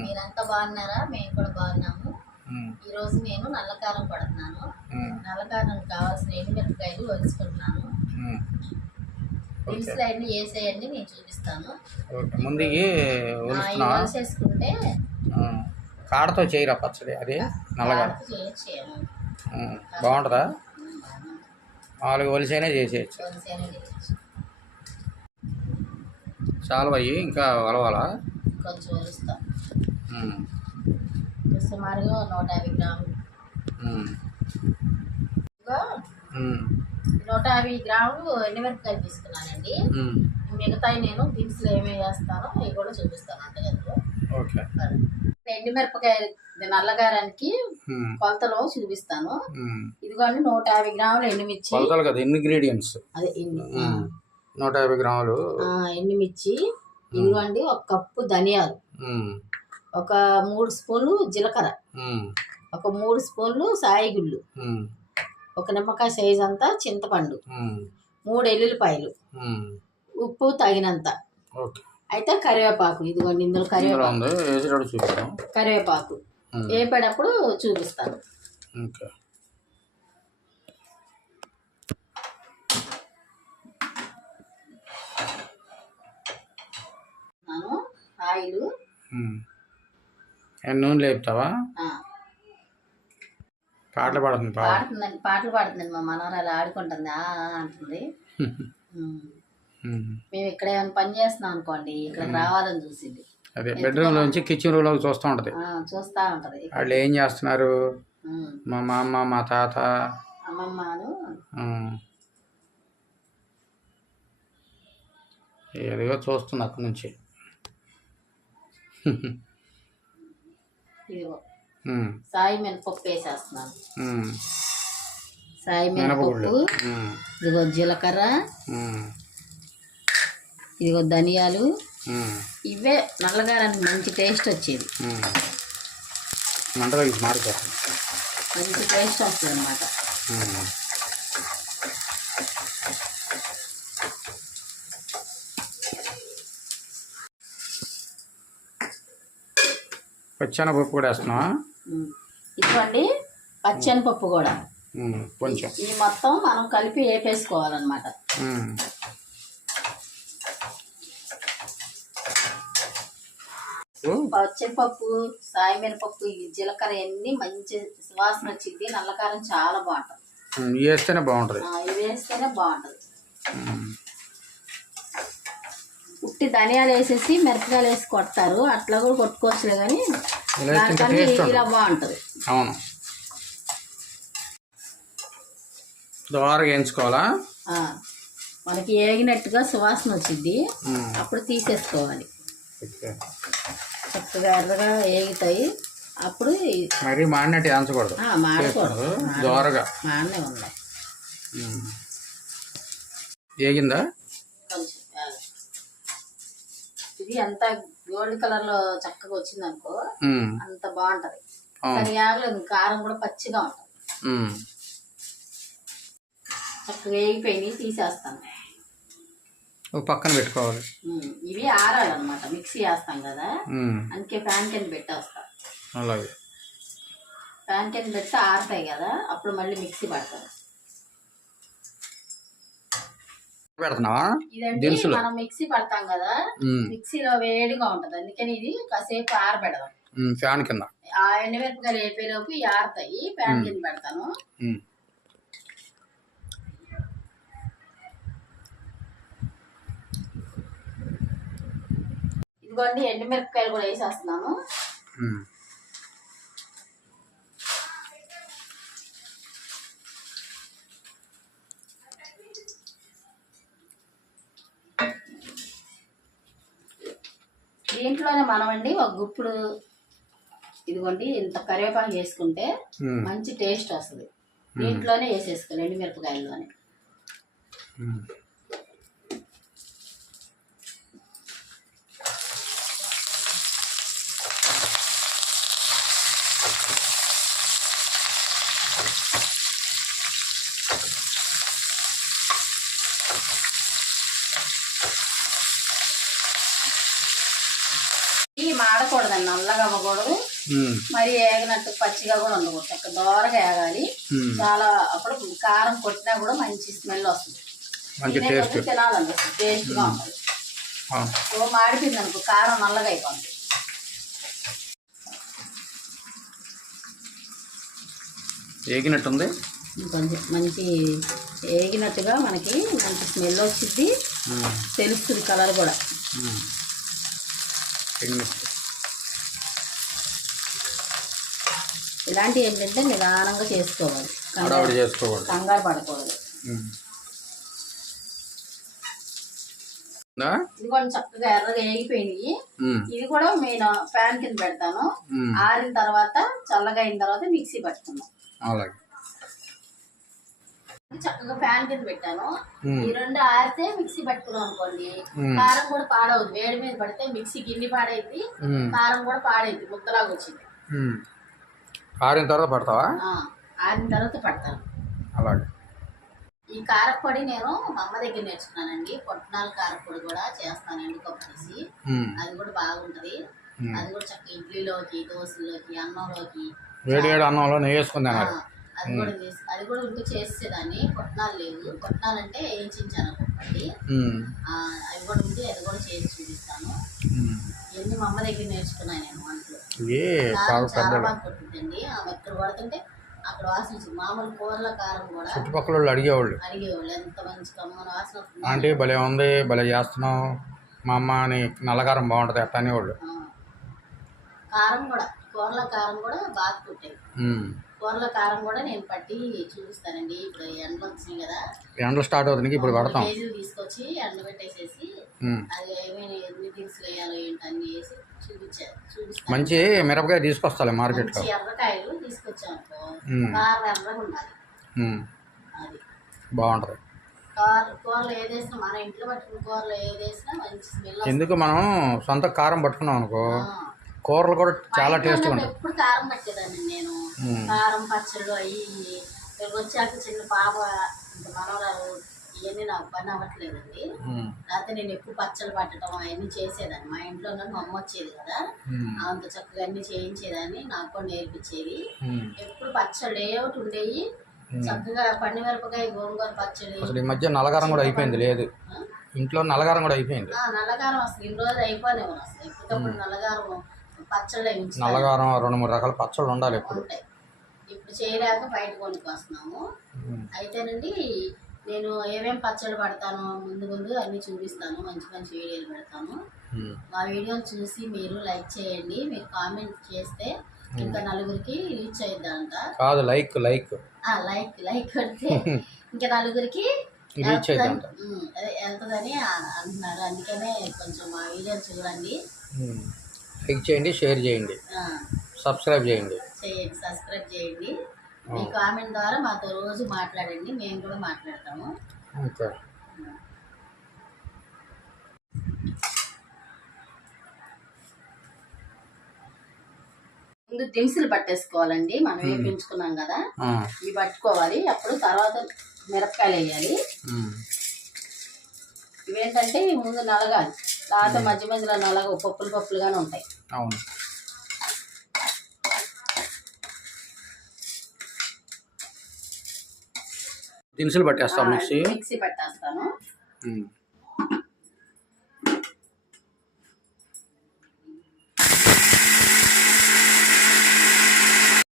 మీరంతా బాగున్నారా? మేము కూడా బాగున్నాము. ఉమ్, ఈరోజు నేను నల్లకారం పడుతున్నాను. నల్లకారం కావాల్సిన ఎండుమిరపకాయలు వలుచుకుంటున్నాను దినుసులు అన్ని వేసేయండి నేను చూపిస్తాను. ఒలుస్తున్నా వలసేసుకుంటే కాడతో చేయరా పచ్చడి? అది నల్లగా చేయొచ్చు బాగుంటుందా. నాలుగు చేసేయచ్చు. వలసేనే చేయొచ్చు చాలా అయ్యి ఇంకా వలవాలా? కొంచెం వలుస్తాం ఉమ్, సుమారుగా నూట యాభై గ్రాములు. నూట యాభై గ్రాములు ఎండుమిరపకాయలు తీసుకున్నానండి? ఉమ్. మిగతాయి నేను దినుసులు ఏమేమి వేస్తానో అవి కూడా చూపిస్తాను ఓకే. ఎండుమిరపకాయలు నల్లగారానికి కొలతలో చూపిస్తాను. ఇదిగోండి నూట యాభై గ్రాములు ఎండుమిర్చి. కొలతలు కదా ఇంగ్రీడియంట్స్ అదే నూట యాభై గ్రాములు. ఎండుమిర్చి. ఇదిగోండి ఒక కప్పు ధనియాలు. ఒక మూడు స్పూన్లు జీలకర్ర. ఒక మూడు స్పూన్లు సాయిగుళ్ళు. ఒక నిమ్మకాయ సైజ్ అంతా చింతపండు. మూడు ఎల్లుల్లిపాయలు. ఉప్పు తగినంత. అయితే కరివేపాకు ఇదిగోండి ఇందులో కరివేపాకు. కరివేపాకు. వేపేటప్పుడు చూపిస్తాను ఓకే ನಾನು ఆయిల్ నూనె లేపుతావా? పాటలు పాడుతుంది పాడుతుందండి పాటలు పాడుతుందండి మా మనవరాలు ఆడుకుంటుంది. అంటుంది. మేము ఇక్కడ ఏమైనా పని చేస్తున్నాం అనుకోండి ఇక్కడికి రావాలని చూసింది. అదే బెడ్రూమ్ లోంచి కిచెన్ రూమ్లోకి చూస్తూ ఉంటది. చూస్తా ఉంటది. వాళ్ళు ఏం చేస్తున్నారు? ఉమ్. మా మామ మా తాత. అమ్మమ్మను ఉమ్. ఏదిగో చూస్తుంది అక్కడి నుంచి. ఇదిగో. సాయి మినపప్పు వేసేస్తున్నాను. సాయి మినపప్పు ఇదిగో జీలకర్ర ఇదిగో ధనియాలు. ఇవే నల్లగారానికి మంచి టేస్ట్ వచ్చేది. మంచి టేస్ట్ వస్తుంది అనమాట పచ్చెనపప్పు కూడా వేస్తున్నావా? ఇదిగోండి పచ్చనిపప్పు కూడా. కొంచెం. ఇది మొత్తం మనం కలిపి వేపేసుకోవాలన్నమాట. పచ్చనిపప్పు సాయి మినపప్పు ఈ జీలకర్ర అన్ని మంచి సువాసన వచ్చింది. నల్లకారం చాలా బాగుంటుంది. వేస్తేనే బాగుంటుంది. వేస్తేనే బాగుంటుంది. ఉట్టి ధనియాలు వేసేసి మిరపకాయలు వేసి కొడతారు. అట్లా కూడా కొట్టుకోవచ్చులే కానీ ఇలా దానికన్నా బాగుంటుంది. అవును. దోరగా వేయించుకోవాలా? ఆ, మనకి ఏగినట్టుగా సువాసన వచ్చింది అప్పుడు తీసేసుకోవాలి. చక్కగా ఎర్రగా ఏగుతాయి. అప్పుడు మరీ మాడినట్టు వేయించకూడదు. మాడకూడదు. దోరగా. మాడనే ఉన్నాయి. ఉమ్. ఇది ఎంత గోల్డ్ కలర్లో చక్కగా వచ్చింది అనుకో అంత బాగుంటది. కానీ ఆగలేదు కారం కూడా పచ్చిగా ఉంటుంది. చక్కగా వేగిపోయినాయి తీసేస్తాను. పక్కన పెట్టుకోవాలి. ఇవి ఆరాలన్నమాట మిక్సీ వేస్తాం కదా. అందుకే ఫ్యాన్ కింద పెట్టేస్తా. అలాగే. ఫ్యాన్ కింద పెడితే ఆరుతాయి కదా. అప్పుడు మళ్ళీ మిక్సీ పడతాను పెడుతున్నావా? దినుసులు. మనం మిక్సీ పడతాం కదా మిక్సీలో వేడిగా ఉంటది. అందుకని ఇది కాసేపు ఆరబెడదాం. ఫ్యాన్ కింద. ఆ ఎండుమిరపకాయలు వేపేలోపు ఆరుతాయి ఫ్యాన్ కింద పెడతాను. ఇదిగోండి ఎండుమిరపకాయలు కూడా వేసేస్తున్నాను. దీంట్లోనే మనం అండి ఒక గుప్పుడు ఇదిగోండి ఇంత కరివేపాకు వేసుకుంటే మంచి టేస్ట్ వస్తుంది. దీంట్లోనే వేసేసుకోవాలి ఎండుమిరపకాయల్లోనే ఉమ్. ఈ మాడకూడదు ఏగకూడదండి నల్లగా అవ్వకూడదు. మరి ఏగినట్టు పచ్చిగా కూడా ఉండకూడదు. చక్క దోరగా ఏగాలి. చాలా అప్పుడు కారం కొట్టినా కూడా మంచి స్మెల్ వస్తుంది. మంచి తినే టేస్ట్. కొద్దీ తినాలనిపిస్తుంది టేస్ట్గా ఉంటుంది మాడిపోయింది అనుకో కారం నల్లగా అయిపోతుంది. ఏగినట్టుంది? కొంచెం మంచి ఏగినట్టుగా మనకి మంచి స్మెల్ వచ్చింది తెలుస్తుంది కలర్ కూడా. ఎగినట్టు. ఇలాంటివి ఏంటంటే నిదానంగా చేసుకోవాలి. హడావుడి చేసుకోకూడదు. కంగారు పడకూడదు? ఇది కొంచెం చక్కగా ఎర్రగా వేగిపోయినాయి. ఇది కూడా నేను ఫ్యాన్ కింద పెడతాను. ఆరిన తర్వాత చల్లగా అయిన తర్వాత మిక్సీ పట్టుకుందాం. అలాగే. చక్కగా ఫ్యాన్ కింద పెట్టాను. ఈ రెండు ఆరితే మిక్సీ పట్టుకున్నాం అనుకోండి. కారం కూడా పాడవద్దు. వేడి మీద పడితే మిక్సీ గిన్నె పాడైంది కారం కూడా పాడైంది ముద్దలాగా వచ్చింది. ఆరిన తర్వాత పడతావా? ఆ, ఆరిన తర్వాత పడతాను. అలాగే. ఈ కారపొడి నేను మా అమ్మ దగ్గర నేర్చుకున్నానండి. పొట్నాల కారపొడి కూడా చేస్తానండి కొబ్బరిసి. అది కూడా బాగుంటది. అది కూడా చక్కగా ఇడ్లీలోకి దోశలోకి అన్నంలోకి వేడి వేడి అన్నంలో తినాలి అది కూడా చేసి అది కూడా ఉంటే చేసేదాన్ని. పొట్నాలు లేదు పొట్నాలు అంటే వేయించాను ఒక్కొక్కటి అవి కూడా ఉంటే అది కూడా చేసి చూపిస్తాను. ఇవన్నీ మా అమ్మ దగ్గర నేర్చుకున్నాను నేను వంటలు? చాలా బాగా కొట్టిందండి ఆమె ఎక్కడ పడుతుంటే అక్కడ వాసన మామూలు కూరల కారం కూడా చుట్టుపక్కల వాళ్ళు అడిగేవాళ్ళు. అడిగేవాళ్ళు. ఎంత మంచి కమ్మన వాసన వస్తుంది. ఆంటీ భలే ఉంది భలే చేస్తున్నావు. మా అమ్మ అని నల్లకారం బాగుంటుంది అట్ట అనేవాళ్ళు. కారం కూడా కూరల కారం కూడా బాగా కొట్టాయి ఉమ్. కూరల కారం కూడా నేను పట్టి చూపిస్తానండి. ఇప్పుడు ఎండలు వచ్చినాయి కదా. ఎండలు స్టార్ట్ అవుతుంది ఇప్పుడు మూడు పడతాం. కేజీలు తీసుకొచ్చి ఎండబెట్టేసేసి ఉమ్. అది ఏమైనా ఎన్ని దినుసులు వేయాలో ఏంటి అన్ని వేసి చూపించాను చూపిస్తాను. మంచి మిరపకాయ తీసుకొస్తాలే మార్కెట్లో మంచి ఎర్రకాయలు తీసుకొచ్చాను. కారం ఎర్రగా ఉండాలి. అది. బాగుంటుంది. ఎందుకు మనం సొంత కారం పట్టుకున్నాం అనుకో కూరలు కూడా చాలా టేస్ట్గా ఉంటాయి. ఎప్పుడు కారం పట్టేదాన్ని నేను. కారం పచ్చళ్ళు అవి ఇక్కడికి వచ్చాక చిన్న పాప మనవరాలు ఇవన్నీ నాకు పని అవ్వట్లేదండి. లేకపోతే నేను ఎక్కువ పచ్చళ్ళు పట్టడం అవన్నీ చేసేదాన్ని. మా ఇంట్లో మా అమ్మ వచ్చేది కదా. అంత చక్కగా అన్ని చేయించేదాన్ని నాకు కూడా నేర్పించేది. ఎప్పుడు పచ్చళ్ళు ఒకటి ఉండేవి చక్కగా పండు మిరపకాయ గోంగూర పచ్చడి అసలు ఈ మధ్య నల్లగారం కూడా అయిపోయింది లేదు? ఇంట్లో నల్లగారం కూడా అయిపోయింది. ఆ, నల్లగారం అసలు ఇన్ని రోజులు అయిపోయినాయి అసలు. ఎప్పటికప్పుడు నల్లగారం పచ్చళ్ళు. నల్లగారం రెండు మూడు రకాల పచ్చళ్ళు ఉండాలి ఉంటాయి. ఇప్పుడు చేయలేక బయట కొనుక్కొస్తున్నాము. అయితేనండి నేను ఏమేం పచ్చళ్ళు పడతానో ముందు ముందు అన్ని చూపిస్తాను. మంచి మంచి వీడియోలు పెడతాను. మా వీడియోలు చూసి మీరు లైక్ చేయండి. మీరు కామెంట్ చేస్తే ఇంకా నలుగురికి రీచ్ అయిద్దంట. కాదు లైక్ లైక్. లైక్ లైక్ కొడితే ఇంకా నలుగురికి రీచ్ వెళ్తుందని అంటున్నారు. అందుకనే కొంచెం మా వీడియోలు చూడండి. లైక్ చేయండి షేర్ చేయండి. సబ్స్క్రైబ్ చేయండి. చేయండి సబ్స్క్రైబ్ చేయండి. మీ కామెంట్ ద్వారా మాతో రోజు మాట్లాడండి మేము కూడా మాట్లాడతాము. ఓకే. ముందు దినుసులు పట్టేసుకోవాలండి మనం వేపించుకున్నాం కదా. ఇవి పట్టుకోవాలి అప్పుడు తర్వాత మిరపకాయలు వేయాలి. ఇవేంటంటే ముందు నలగాలి. తర్వాత మధ్య మధ్యలో నలగ పప్పులు పప్పులుగానే ఉంటాయి. అవును. దినుసులు పట్టేస్తాం మిక్సీ? మిక్సీ పట్టేస్తాను.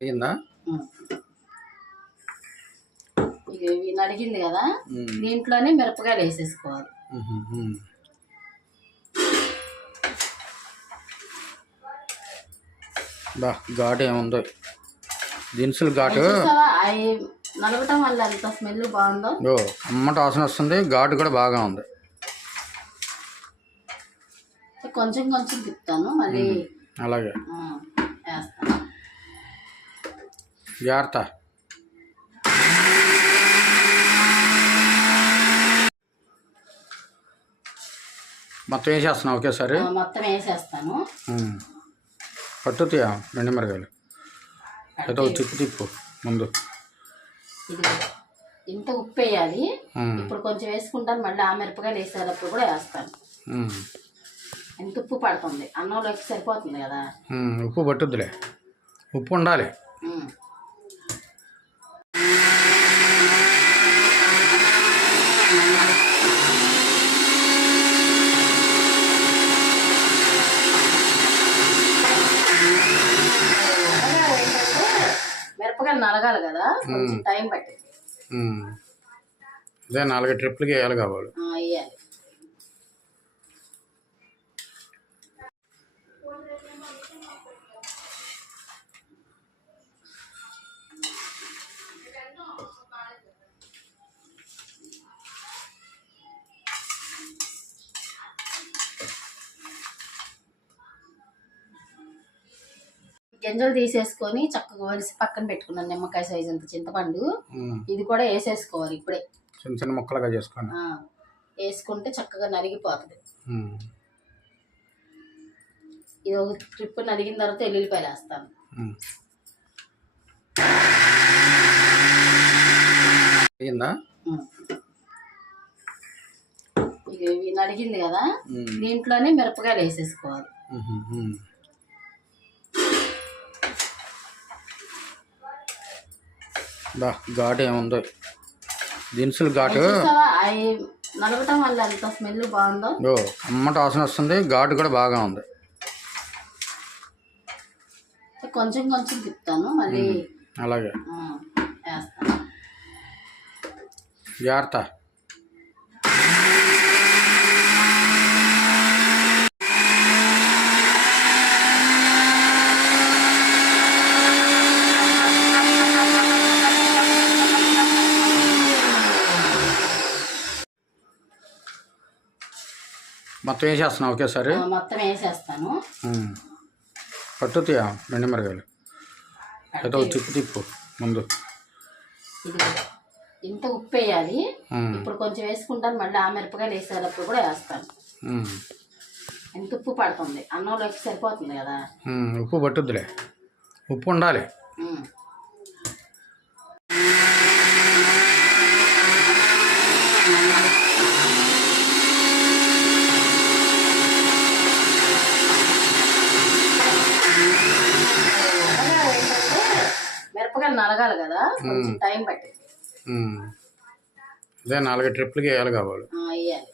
అయ్యిందా? ఇవి నలిగింది కదా. దీంట్లోనే మిరపకాయలు వేసేసుకోవాలి. బా ఘాటు ఏముందో. దినుసులు ఘాటు. చూసావా? అవి నలగటం వల్ల ఎంత స్మెల్ బాగుందో? ఓ అమ్మట వాసన వస్తుంది ఘాటు కూడా బాగా ఉంది. కొంచెం కొంచెం తిప్పుతాను మళ్ళీ అలాగే. వేస్తాను. జాగ్రత్త. మొత్తం వేసేస్తున్నావు ఒకేసారి? మొత్తం వేసేస్తాను. పట్టుతాయా? మిరగాయలు. ఏదో తిప్పు తిప్పు ముందు. ఇంత ఉప్పు వేయాలి. ఇప్పుడు కొంచెం వేసుకుంటాను మళ్ళీ ఆ మిరపకాయలు వేసేటప్పుడు కూడా వేస్తాను. ఎంత ఉప్పు పడుతుంది? అన్నంలోకి సరిపోతుంది కదా? ఉప్పు పట్టుద్దులే. ఉప్పు ఉండాలి. నలగాలి కదా? కొంచెం టైం పట్టింది. అదే నాలుగు ట్రిప్లకి వేయాలి కావాలి. వేయాలి. గింజలు తీసేసుకొని చక్కగా వలిసి పక్కన పెట్టుకున్నాను. నిమ్మకాయ సైజ్ అంత చింతపండు. ఇది కూడా వేసేసుకోవాలి ఇప్పుడే. చిన్న చిన్న ముక్కలుగా చేసుకోండి. వేసుకుంటే చక్కగా నలిగిపోతుంది ఉమ్. ఇది ఒక ట్రిప్ నలిగిన తర్వాత ఎల్లుల్లిపాయలు వేస్తాను. ఇవి నలిగింది కదా. దీంట్లోనే మిరపకాయలు వేసేసుకోవాలి. బా ఘాటు ఏముందో. దినుసులు ఘాటు. చూసావా? అవి నలగటం వల్ల ఎంత స్మెల్ బాగుందో? ఓ అమ్మట వాసన వస్తుంది ఘాటు కూడా బాగా ఉంది. కొంచెం కొంచెం తిప్పుతాను మళ్ళీ అలాగే. వేస్తాను. జాగ్రత్త. మొత్తం వేసేస్తున్నావు ఒకేసారి? మొత్తం వేసేస్తాను. పట్టుతాయా? మెండి మిరగాయలు. ఏదో తిప్పు తిప్పు. ముందు. ఇంత ఉప్పు వేయాలి. ఇప్పుడు కొంచెం వేసుకుంటాను మళ్ళీ ఆ మిరపకాయలు వేసేటప్పుడు కూడా వేస్తాను. ఎంత ఉప్పు పడుతుంది? అన్నంలోకి సరిపోతుంది కదా? ఉప్పు పట్టుద్దులే. ఉప్పు ఉండాలి. మిరపకాయలు నలగాలి కదా. కొంచెం టైం పట్టింది. అదే నాలుగు ట్రిప్లకి వేయాలి కావాలి. వేయాలి.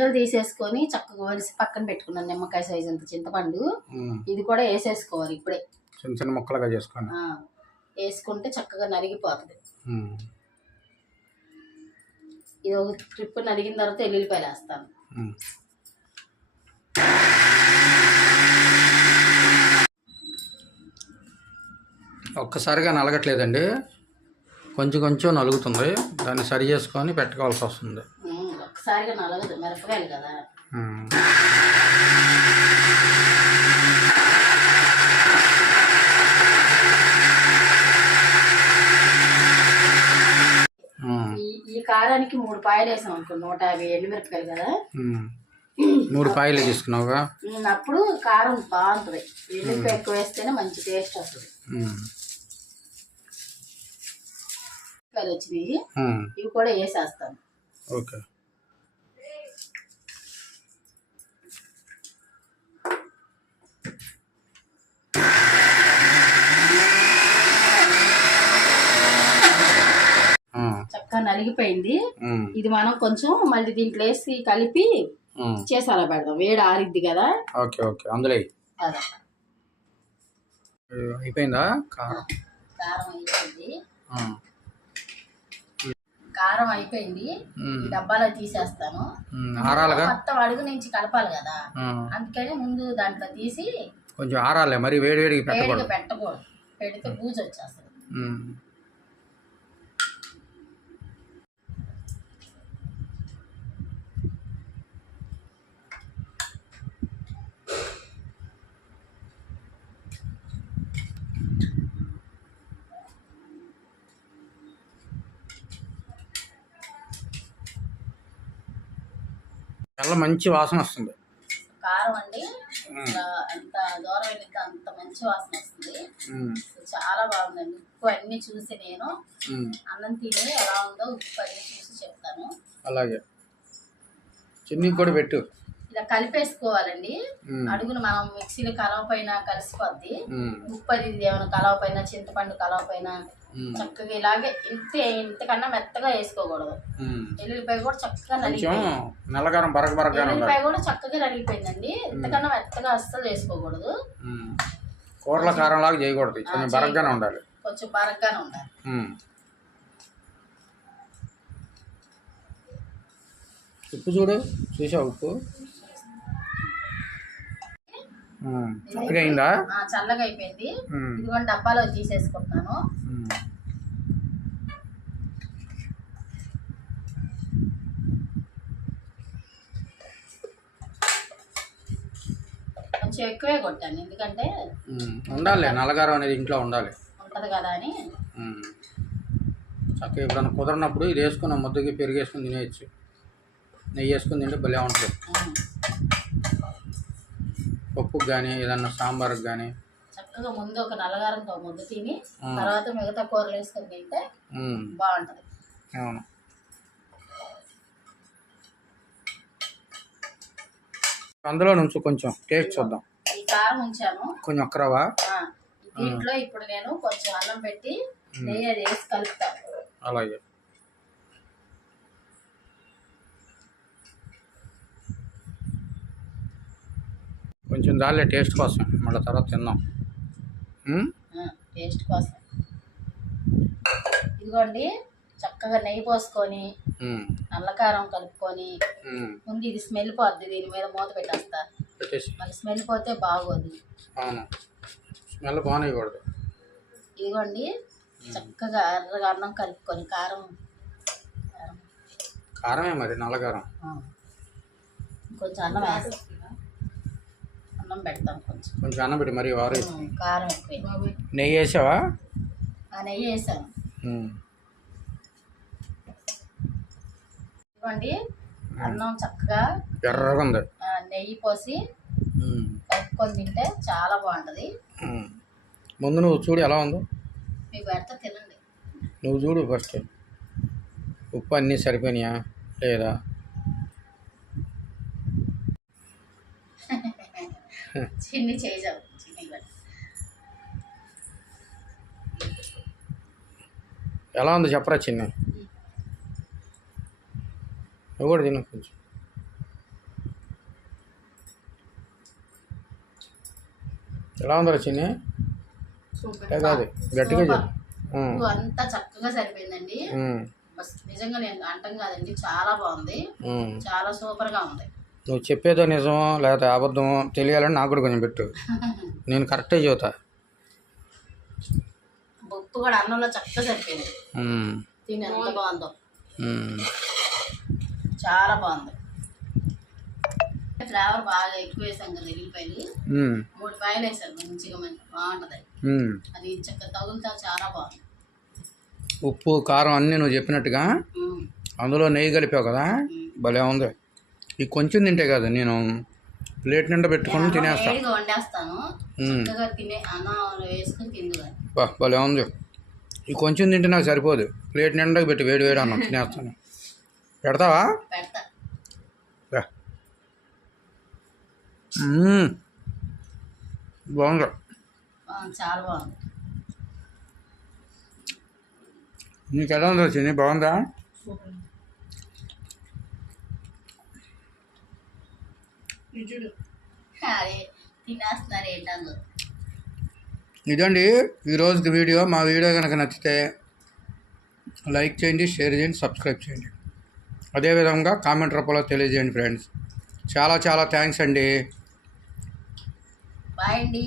గింజలు తీసేసుకొని చక్కగా వలిసి పక్కన పెట్టుకున్నాను నిమ్మకాయ సైజ్ అంత చింతపండు. ఇది కూడా వేసేసుకోవాలి ఇప్పుడే. చిన్న చిన్న ముక్కలుగా చేసుకోండి. వేసుకుంటే చక్కగా నలిగిపోతుంది ఉమ్. ఇది ఒక ట్రిప్ నలిగిన తర్వాత ఎల్లుల్లిపాయలు వేస్తాను. ఒక్కసారిగా నలగట్లేదండి. కొంచెం కొంచెం నలుగుతుంది. దాన్ని సరి చేసుకొని పెట్టుకోవాల్సి వస్తుంది. ఒక్కసారిగా నలగదు మిరపకాయలు కదా. ఈ కారానికి మూడు పాయలు వేసాం అనుకో నూట యాభై ఎండుమిరపకాయలు కదా. మూడు పాయలు తీసుకున్నావుగా? అప్పుడు కారం బాగుంటుంది. ఎల్లుల్లిపాయ ఎక్కువ వేస్తేనే మంచి టేస్ట్ వస్తుంది. వచ్చినాయి. ఇవి కూడా వేసేస్తాను. ఓకే. నలిగిపోయింది. ఇది మనం కొంచెం మళ్ళీ దీంట్లో వేసి కలిపి. చేసి అలా పెడదాం వేడి ఆరిద్ది కదా? Okay okay. అందులో. అదా అయిపోయిందా? కారం. కారం అయిపోయింది. కారం అయిపోయింది. డబ్బాలో తీసేస్తాను. మొత్తం అడుగు నుంచి కలపాలి కదా. అందుకని ముందు దాంట్లో తీసి కొంచెం ఆరాలే మరి వేడి వేడికి పెట్టకూడదు. పెట్టకూడదు. పెడితే బూజు వచ్చేస్తుంది. చాలా మంచి వాసన వస్తుంది. కారం అండి. ఎంత దూరం వెళ్ళితే అంత మంచి వాసన వస్తుంది. చాలా బాగుందండి. ఉప్పు అన్ని చూసి నేను అన్నం తిని ఎలా ఉందో ఉప్పు అన్ని చూసి చెప్తాను. అలాగే. చిన్ని కూడా పెట్టు. ఇలా కలిపేసుకోవాలండి. అడుగును మనం మిక్సీలో కలవపైన కలిసిపోద్ది. ఉప్పు అది ఏమైనా కలవపైన చింతపండు కలవపైన చక్కగా ఇలాగే ఇంతే ఇంతకన్నా మెత్తగా వేసుకోకూడదు. ఎల్లుల్లిపాయ కూడా చక్కగా నలిగిపోయింది. బరక ఉండాలి. ఎల్లుల్లిపాయ కూడా చక్కగా నలిగిపోయిందండి. ఇంతకన్నా మెత్తగా అస్సలు వేసుకోకూడదు. కూరల కారం లాగా చేయకూడదు. కొంచెం బరకగానే ఉండాలి. కొంచెం బరగ్గానే ఉండాలి. ఉప్పు చూడు చూసావు ఉప్పు? అయిందా ఆ, చల్లగా అయిపోయింది ఇదిగోండి డబ్బాలో తీసేసుకుంటున్నాను. కొంచెం ఎక్కువే కొట్టాను ఎందుకంటే. ఉండాలి నల్లగారం అనేది ఇంట్లో ఉండాలి ఉంటది కదా అని. చక్కగా ఎప్పుడన్నా కుదరనప్పుడు ఇది వేసుకున్న ముద్దకి పెరుగు వేసుకుని తినేయచ్చు నెయ్యి వేసుకుని తింటే భలే ఉంటుంది. పప్పుకి కానీ ఏదన్నా సాంబార్కి కానీ చక్కగా ముందు ఒక నల్లగారంతో ముద్ద తిని. తర్వాత మిగతా కూరలు వేసుకొని తింటే. బాగుంటది. అవును. అందులో నుంచి కొంచెం టేస్ట్ చూద్దాం. ఈ కారం ఉంచాను. కొంచెం ఒక్కరవా దీంట్లో ఇప్పుడు నేను కొంచెం అన్నం పెట్టి నెయ్యి అది వేసి కలుపుతాను అలాగే. కొంచెం దాలే టేస్ట్ కోసం. మళ్ళీ తర్వాత తిందాం? ఆ, టేస్ట్ కోసం. ఇదిగోండి చక్కగా నెయ్యి పోసుకొని. నల్లకారం కలుపుకొని. ముందు ఇది స్మెల్ పోద్ది దీని మీద మూత పెట్టేస్తా. పెట్టేసి. మళ్ళీ స్మెల్ పోతే బాగోదు. అవును. స్మెల్ బాగానేయకూడదు ఇదిగోండి చక్కగా ఎర్రగా అన్నం కలుపుకొని కారం. కారం. కారమే మరి నల్లకారం. కొంచెం అన్నం వేస్తా. అన్నం పెడతాను కొంచెం. కొంచెం అన్నం పెట్టి మరి వారు కారం ఎక్కువ నెయ్యి వేసావా? ఆ నెయ్యి వేసాను. ఇదిగోండి అన్నం చక్కగా ఎర్రగా ఉంది. ఆ, నెయ్యి పోసి. కలుపుకొని తింటే చాలా బాగుంటుంది. ముందు నువ్వు చూడు ఎలా ఉందో. మీకు పెడితే తినండి. నువ్వు చూడు ఫస్ట్. ఉప్పు అన్నీ సరిపోయినాయా? లేదా? చిన్ని చేసావు చిన్ని ఎలా ఉందో చెప్పరా చిన్న? నువ్వు కూడా తిను కొంచెం. ఎలా ఉందో చిన్ని? కాదు గట్టిగా చెప్పు. అంతా చక్కగా సరిపోయిందండి. నిజంగా నేను అంటాం కాదండి చాలా బాగుంది. చాలా సూపర్గా ఉంది. నువ్వు చెప్పేదో నిజమో లేకపోతే అబద్ధమో తెలియాలని నాకు కూడా కొంచెం పెట్టు. నేను కరెక్టే చెబుతా. ఉప్పు కూడా అన్నంలో చక్కగా సరిపోయింది. ఉమ్. తిని ఎంత బాగుందో. ఉమ్. చాలా బాగుంది. ఫ్లేవర్ బాగా ఎక్కువ వేసాం కదా ఎల్లిపాయలు. మూడు పాయలు వేసాను మంచిగా మంచి బాగుంటది. అది చక్కగా తగులుతా చాలా బాగుంది. ఉప్పు కారం అన్నీ నువ్వు చెప్పినట్టుగా అందులో నెయ్యి కలిపావు కదా? భలే ఉంది. ఈ కొంచెం తింటే కాదు నేను ప్లేట్ నిండా పెట్టుకొని తినేస్తాను భలే ఉంది. ఈ కొంచెం తింటే నాకు సరిపోదు. ప్లేట్ నిండా పెట్టి వేడి వేడి అన్నం తినేస్తాను. పెడతావా. బాగుంది బాగుంది చాలా బాగుంది. నీకు ఎలా ఉందో చిన్ని బాగుందా? ఇదండి ఈ రోజుకి వీడియో. మా వీడియో కనుక నచ్చితే లైక్ చేయండి షేర్ చేయండి సబ్స్క్రైబ్ చేయండి. అదేవిధంగా కామెంట్ రూపంలో తెలియజేయండి ఫ్రెండ్స్. చాలా చాలా థ్యాంక్స్ అండి. బాయ్ అండి.